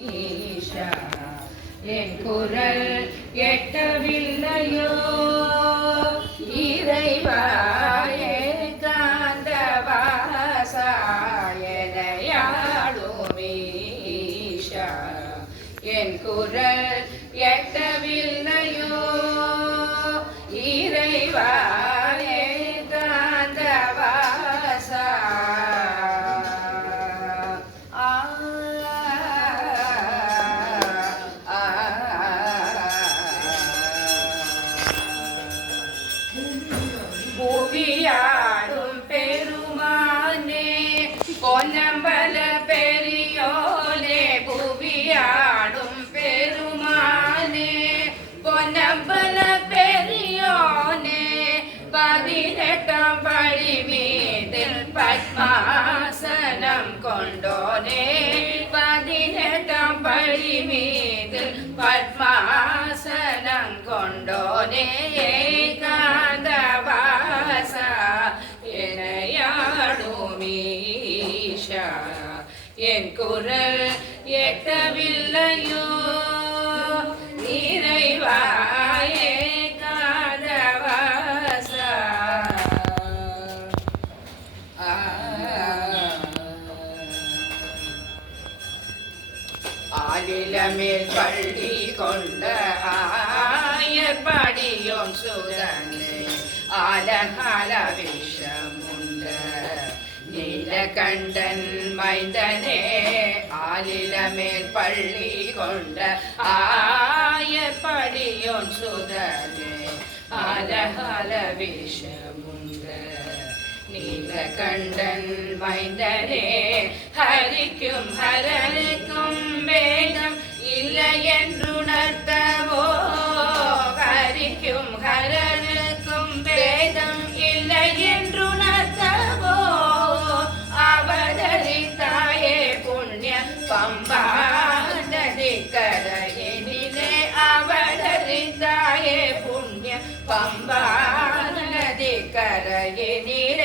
ஈஷா என் குரல் எட்டவில்லையோ இறைவா ஏகாந்தவாசாயனையாடும் ஈஷா என் குரல் எட்டவில்லையோ இறைவா புவியாடும் பெருமானே பொன்னம்பல பெரியோனே புவியாடும் பெருமானே பொன்னம்பல பெரியோனே 18ஆம் படி மீதில் பத்மாசனம் கொண்டோனே 18ஆம் படி மீதில் பத்மாசனம் கொண்டோனே என் குரல் எட்டவில்லையோ இறைவா ஏகாந்தவாசா ஆலிலமேல் பள்ளி கொண்ட ஆயர்படியோன் சுதனே ஆலகால விஷமுண்ட நீலகண்டன் மைந்தனே ஆலிலமேல் பள்ளி கொண்ட ஆயர்படியோன் சுதனே ஆலகால விஷமுண்ட நீலகண்டன் மைந்தனே ஹரிக்கும் ஹரனுக்கும் வேதம் இல்லை என்றுணர்த்தவோ ஹரிக்கும் ஹரனுக்கும் வேதம் இல்லை என்றுணர்த்தவோ அவதரித்தாயே புண்ணிய பம்பா நதி கரையினிலே அவதரித்தாயே புண்ணிய பம்பா நதி கரையினிலே